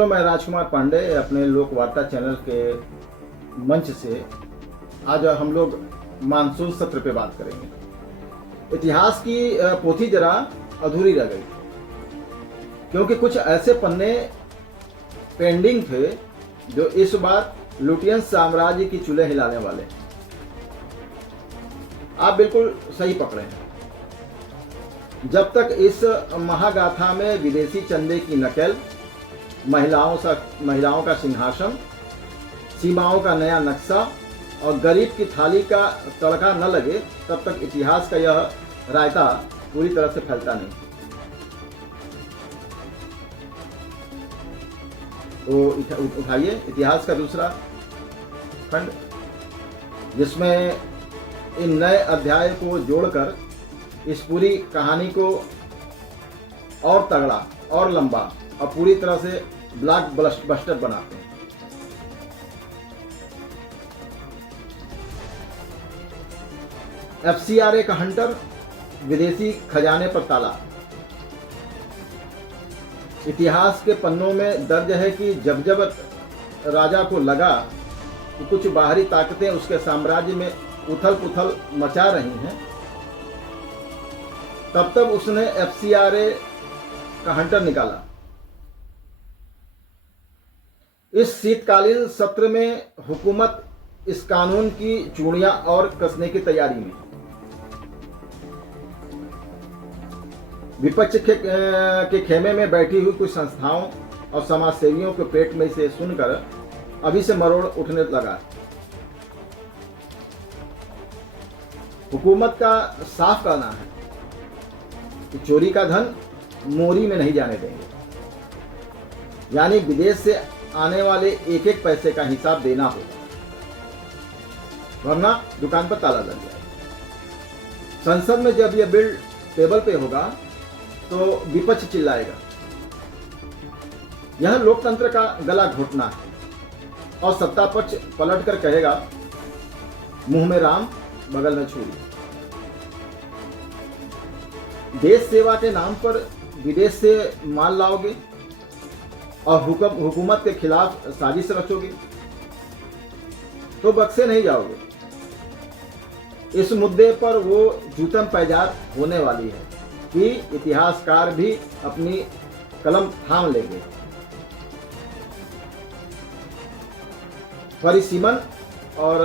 मित्रों, मैं राजकुमार पांडे अपने लोकवार्ता चैनल के मंच से आज हम लोग मानसून सत्र पे बात करेंगे। इतिहास की पोथी जरा अधूरी रह गई क्योंकि कुछ ऐसे पन्ने पेंडिंग थे जो इस बार लुटियन साम्राज्य की चूल्हे हिलाने वाले। आप बिल्कुल सही पकड़े हैं। जब तक इस महागाथा में विदेशी चंदे की नकल, महिलाओं का सिंहासन, सीमाओं का नया नक्शा और गरीब की थाली का तड़का न लगे, तब तक इतिहास का यह रायता पूरी तरह से फैलता नहीं। तो उठाइए इतिहास का दूसरा खंड, जिसमें इन नए अध्याय को जोड़कर इस पूरी कहानी को और तगड़ा और लंबा और पूरी तरह से ब्लॉकबस्टर बनाते हैं। FCRA का हंटर, विदेशी खजाने पर ताला। इतिहास के पन्नों में दर्ज है कि जब जब राजा को लगा कि कुछ बाहरी ताकतें उसके साम्राज्य में उथल पुथल मचा रही हैं, तब तब उसने FCRA का हंटर निकाला। इस शीतकालीन सत्र में हुकूमत इस कानून की चूड़ियां और कसने की तैयारी में। विपक्ष के खेमे में बैठी हुई कुछ संस्थाओं और समाज सेवियों के पेट में इसे सुनकर अभी से मरोड़ उठने लगा। हुकूमत का साफ कहना है कि चोरी का धन मोरी में नहीं जाने देंगे, यानी विदेश से आने वाले एक एक पैसे का हिसाब देना होगा, वरना दुकान पर ताला लग जाएगा। संसद में जब यह बिल टेबल पे होगा तो विपक्ष चिल्लाएगा, यह लोकतंत्र का गला घोटना है, और सत्ता पक्ष पलट कर कहेगा, मुंह में राम बगल में छुरी। देश सेवा के नाम पर विदेश से माल लाओगे और हुकूमत के खिलाफ साजिश रचोगे तो बक्से नहीं जाओगे। इस मुद्दे पर वो जूतम पैजार होने वाली है कि इतिहासकार भी अपनी कलम थाम लेंगे। परिसीमन और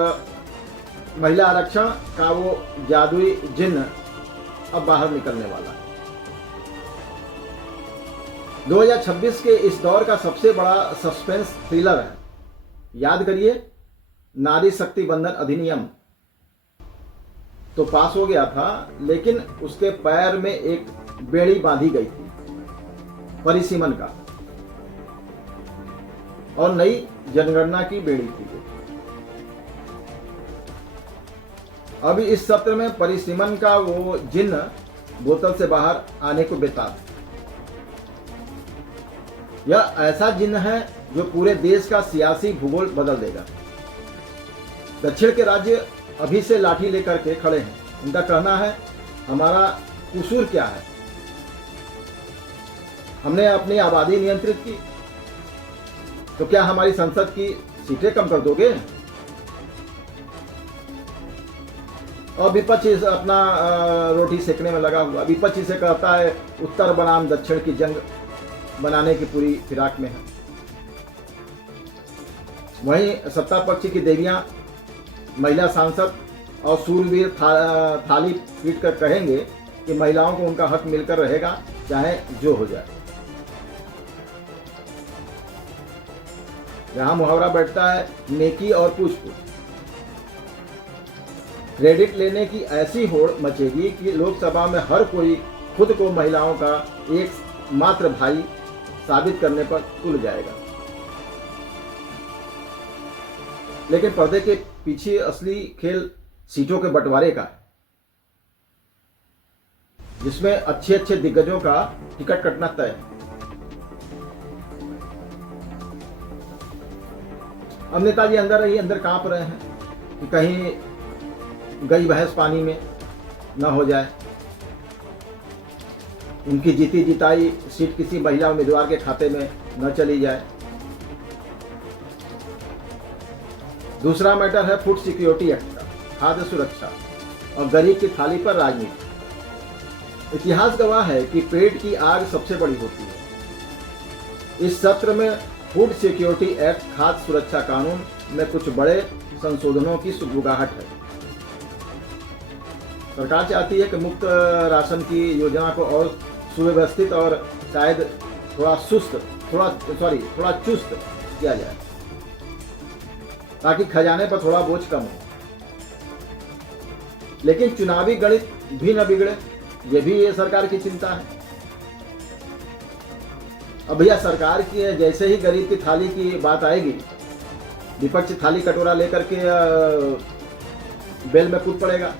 महिला आरक्षण का वो जादुई जिन्न अब बाहर निकलने वाला है। 2026 के इस दौर का सबसे बड़ा सस्पेंस थ्रिलर है। याद करिए, नारी शक्ति बंधन अधिनियम तो पास हो गया था, लेकिन उसके पैर में एक बेड़ी बांधी गई थी, परिसीमन का, और नई जनगणना की बेड़ी थी। अभी इस सत्र में परिसीमन का वो जिन्न बोतल से बाहर आने को बेताब। यह ऐसा जिन्न है जो पूरे देश का सियासी भूगोल बदल देगा। दक्षिण के राज्य अभी से लाठी लेकर के खड़े हैं। उनका कहना है, हमारा कसूर क्या है? हमने अपनी आबादी नियंत्रित की, तो क्या हमारी संसद की सीटें कम कर दोगे? और विपक्ष अपना रोटी सेकने में लगा हुआ। विपक्ष इसे कहता है उत्तर बनाम दक्षिण की जंग बनाने की पूरी फिराक में है। वहीं सत्ता पक्ष की देवियां, महिला सांसद और सूरवीर थाली पीट कर कहेंगे कि महिलाओं को उनका हक मिलकर रहेगा, चाहे जो हो जाए। यहां मुहावरा बैठता है, नेकी और पूछ-पूछ। क्रेडिट लेने की ऐसी होड़ मचेगी कि लोकसभा में हर कोई खुद को महिलाओं का एक मात्र भाई साबित करने पर तुल जाएगा। लेकिन पर्दे के पीछे असली खेल सीटों के बंटवारे का है, जिसमें अच्छे अच्छे दिग्गजों का टिकट कटना तय है। अब नेताजी अंदर ही अंदर कांप रहे हैं कि कहीं गई भैंस पानी में न हो जाए, उनकी जीती जिताई सीट किसी महिला उम्मीदवार के खाते में न चली जाए। दूसरा मैटर है फूड सिक्योरिटी एक्ट का, खाद्य सुरक्षा और गरीब की थाली पर राजनीति। इतिहास गवाह है कि पेट की आग सबसे बड़ी होती है। इस सत्र में फूड सिक्योरिटी एक्ट, खाद्य सुरक्षा कानून में कुछ बड़े संशोधनों की सुगबुगाहट है। सरकार चाहती है कि मुफ्त राशन की योजना को और सुव्यवस्थित और शायद थोड़ा चुस्त किया जाए ताकि खजाने पर थोड़ा बोझ कम हो। लेकिन चुनावी गणित भी न बिगड़े, ये भी ये सरकार की चिंता है। अब भैया सरकार की जैसे ही गरीब की थाली की बात आएगी, विपक्ष थाली कटोरा लेकर के बेल में कूद पड़ेगा।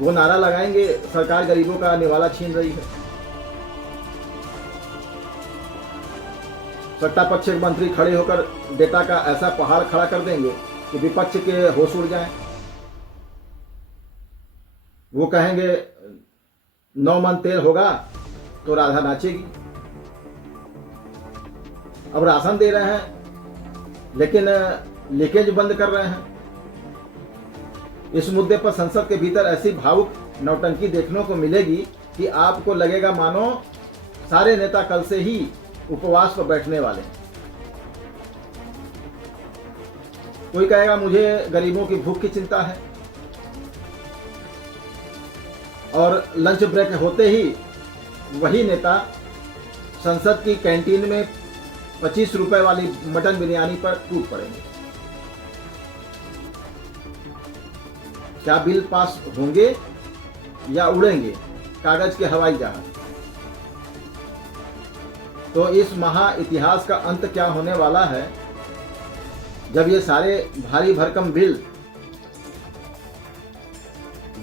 वो नारा लगाएंगे सरकार गरीबों का निवाला छीन रही है। सत्ता पक्ष के मंत्री खड़े होकर डेटा का ऐसा पहाड़ खड़ा कर देंगे कि विपक्ष के होश उड़ जाएं। वो कहेंगे 9 मन तेल होगा तो राधा नाचेगी। अब राशन दे रहे हैं लेकिन लीकेज बंद कर रहे हैं। इस मुद्दे पर संसद के भीतर ऐसी भावुक नौटंकी देखने को मिलेगी कि आपको लगेगा मानो सारे नेता कल से ही उपवास पर बैठने वाले हैं। कोई कहेगा मुझे गरीबों की भूख की चिंता है, और लंच ब्रेक होते ही वही नेता संसद की कैंटीन में 25 रुपए वाली मटन बिरयानी पर टूट पड़ेंगे। क्या बिल पास होंगे या उड़ेंगे कागज के हवाई जहाज? तो इस महा इतिहास का अंत क्या होने वाला है जब ये सारे भारी भरकम बिल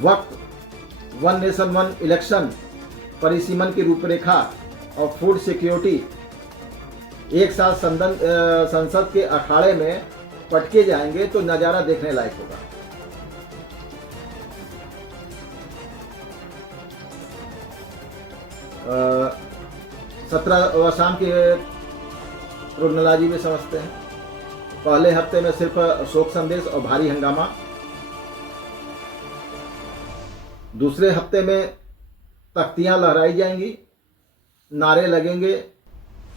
वक्त वन नेशन वन इलेक्शन, परिसीमन की रूपरेखा और फूड सिक्योरिटी एक साथ संसद के अखाड़े में पटके जाएंगे तो नजारा देखने लायक होगा। सत्रह शाम की क्रोनोलॉजी में समझते हैं। पहले हफ्ते में सिर्फ शोक संदेश और भारी हंगामा, दूसरे हफ्ते में तख्तियां लहराई जाएंगी, नारे लगेंगे,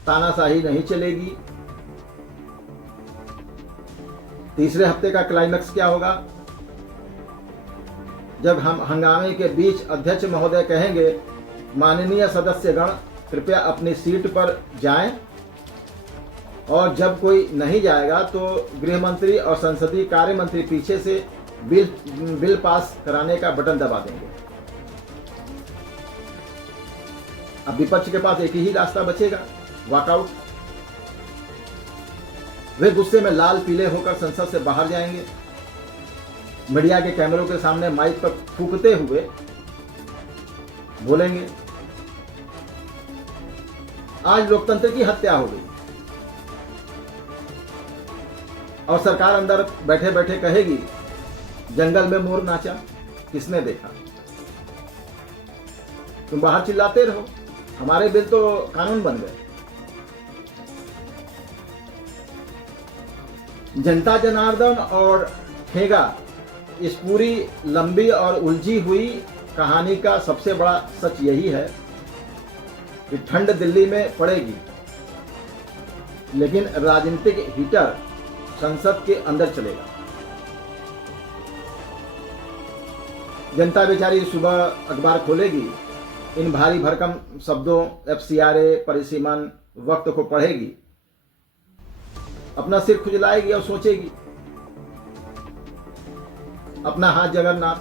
तानाशाही नहीं चलेगी। तीसरे हफ्ते का क्लाइमैक्स क्या होगा? जब हम हंगामे के बीच अध्यक्ष महोदय कहेंगे माननीय सदस्यगण कृपया अपनी सीट पर जाएं, और जब कोई नहीं जाएगा तो गृह मंत्री और संसदीय कार्य मंत्री पीछे से बिल पास कराने का बटन दबा देंगे। अब विपक्ष के पास एक ही रास्ता बचेगा, वॉकआउट। वे गुस्से में लाल पीले होकर संसद से बाहर जाएंगे, मीडिया के कैमरों के सामने माइक पर फूंकते हुए बोलेंगे आज लोकतंत्र की हत्या हो गई, और सरकार अंदर बैठे बैठे कहेगी जंगल में मोर नाचा किसने देखा? तुम बाहर चिल्लाते रहो, हमारे बिल तो कानून बन गए। जनता जनार्दन और ठेगा, इस पूरी लंबी और उलझी हुई कहानी का सबसे बड़ा सच यही है कि ठंड दिल्ली में पड़ेगी, लेकिन राजनीतिक हीटर संसद के अंदर चलेगा। जनता बेचारी सुबह अखबार खोलेगी, इन भारी भरकम शब्दों FCRA, परिसीमन, वक्त को पढ़ेगी, अपना सिर खुजलाएगी और सोचेगी अपना हाथ जगन्नाथ,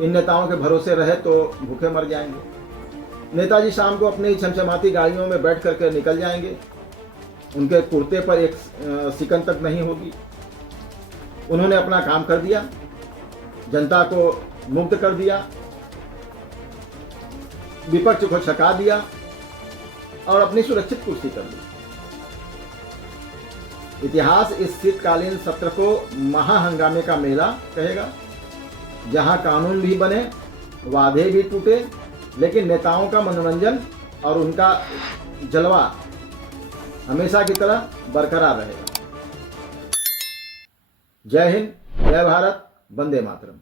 इन नेताओं के भरोसे रहे तो भूखे मर जाएंगे। नेताजी शाम को अपनी चमचमाती गाड़ियों में बैठ करके निकल जाएंगे, उनके कुर्ते पर एक सिकन तक नहीं होगी। उन्होंने अपना काम कर दिया, जनता को मुक्त कर दिया, विपक्ष को छका दिया और अपनी सुरक्षित कुर्सी कर ली। इतिहास इस शीतकालीन सत्र को महाहंगामे का मेला कहेगा, जहां कानून भी बने, वादे भी टूटे, लेकिन नेताओं का मनोरंजन और उनका जलवा हमेशा की तरह बरकरार रहेगा। जय हिंद, जय भारत, वंदे मातरम।